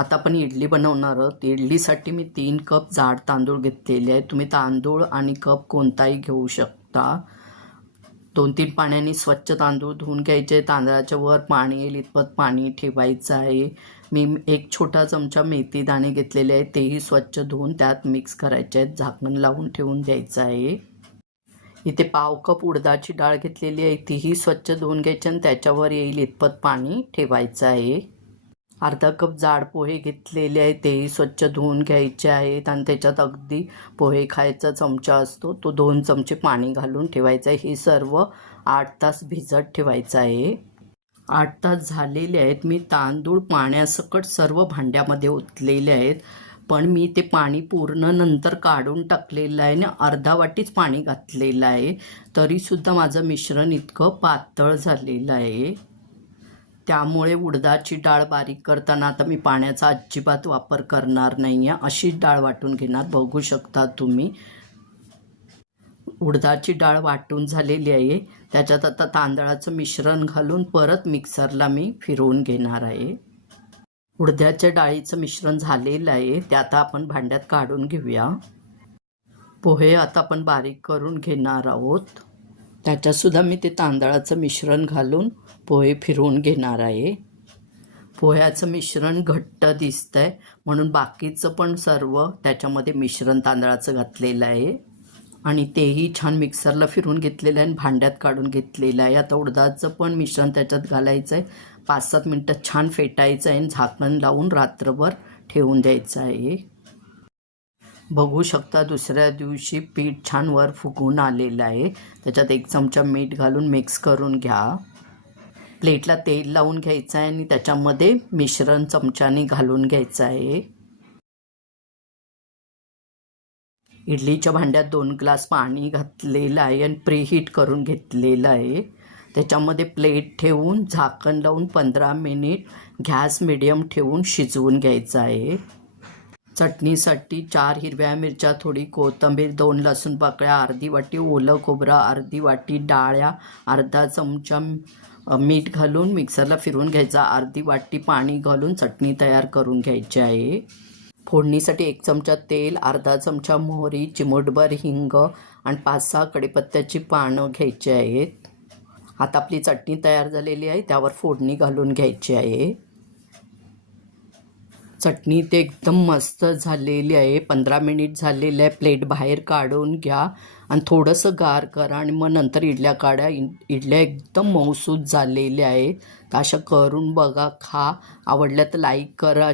आता आपण इडली बनवणार आहोत। इडलीसाठी मी 3 कप जाड तांदूळ घेतलेले आहेत। तुम्ही तांदूळ आणि कप कोणताही घेऊ शकता। 2-3 पाण्याने स्वच्छ तांदूळ धुवून घ्यायचे। तांदळाच्या वर पाणी येईल इतपत पाणी ठेवायचं आहे। मी 1 छोटा चमचा मेथी दाणे घेतलेले आहेत, तेही स्वच्छ धुवून त्यात मिक्स करायचे आहेत। झाकण लावून ठेवून द्यायचं आहे। इथे पाव कप उडदाची डाळ घेतलेली आहे, तीही स्वच्छ धुवून घ्यायची आणि त्याच्यावर येईल इतपत पाणी ठेवायचं आहे। अर्धा कप जाड पोहे घेतलेले आहेत, तेही स्वच्छ धुवून घ्यायचे आहेत आणि त्याच्यात अगदी पोहे खायचा चमचा असतो तो 2 चमचे पाणी घालून ठेवायचं आहे। हे सर्व 8 तास भिजत ठेवायचं आहे। 8 तास झालेले आहेत। मी तांदूळ पाण्यासकट सर्व भांड्यामध्ये ओतलेले आहेत, पण मी ते पाणी पूर्ण नंतर काढून टाकलेलं आहे आणि अर्धा वाटीच पाणी घातलेलं आहे, तरीसुद्धा माझं मिश्रण इतकं पातळ झालेलं आहे। त्यामुळे उडदाची डाळ बारीक करताना आता मी पाण्याचा अजिबात वापर करणार नाही आहे, अशीच डाळ वाटून घेणार। बघू शकता तुम्ही उडदाची डाळ वाटून झालेली आहे। त्याच्यात आता तांदळाचं मिश्रण घालून परत मिक्सरला मी फिरवून घेणार आहे। उडद्याच्या डाळीचं मिश्रण झालेलं आहे, ते आता आपण भांड्यात काढून घेऊया। पोहे आता आपण बारीक करून घेणार आहोत। त्याच्यातसुद्धा मी ते तांदळाचं मिश्रण घालून पोहे फिरवून घेणार आहे। पोह्याचं मिश्रण घट्ट दिसतंय म्हणून बाकीचं पण सर्व त्याच्यामध्ये मिश्रण तांदळाचं घातलेलं आहे आणि तेही छान मिक्सरला फिरवून घेतलेलं आहे आणि भांड्यात काढून घेतलेलं आहे। आता उडदाचं पण मिश्रण त्याच्यात घालायचं आहे, 5-7 मिनटं छान फेटायचं आहे आणि झाकण लावून रात्रभर ठेवून द्यायचं आहे। बघू शकता दुसऱ्या दिवशी पीठ छान वर फुगून आलेलं आहे। त्याच्यात 1 चमचा मीठ घालून मिक्स करून घ्या। प्लेटला तेल लावून घ्यायचं आहे आणि त्याच्यामध्ये मिश्रण चमच्याने घालून घ्यायचं आहे। इडलीच्या भांड्यात 2 ग्लास पाणी घातलेलं आहे आणि प्रीहीट करून घेतलेलं आहे। त्याच्यामध्ये प्लेट ठेवून झाकण लावून 15 मिनिट गॅस मीडियम ठेवून शिजवून घ्यायचं आहे। चटणीसाठी 4 हिरव्या मिरच्या, थोडी कोथिंबीर, 2 लसूण पाकळ्या, अर्धी वाटी ओलं खोबरं, अर्धी वाटी डाळ्या, अर्धा चमचा मीठ घालून मिक्सरला फिरवून घ्यायचा। अर्धी वाटी पाणी घालून चटणी तयार करून घ्यायची आहे। फोडणीसाठी 1 चमचा तेल, अर्धा चमचा मोहरी, चिमूटभर हिंग आणि 5-6 कढीपत्त्याची पानं घ्यायची आहेत। आता आपली चटणी तयार झालेली आहे, त्यावर फोडणी घालून घ्यायची आहे। चटणी ते एकदम मस्त झालेली आहे। 15 मिनिट झालेले आहे। प्लेट बाहेर काढून घ्या आणि थोडंसं गार करा आणि मग नंतर इडल्या काढा। इडल्या एकदम मऊसूत झालेल्या आहेत, तर अशा करून बघा, खा। आवडल्या तर लाईक करा।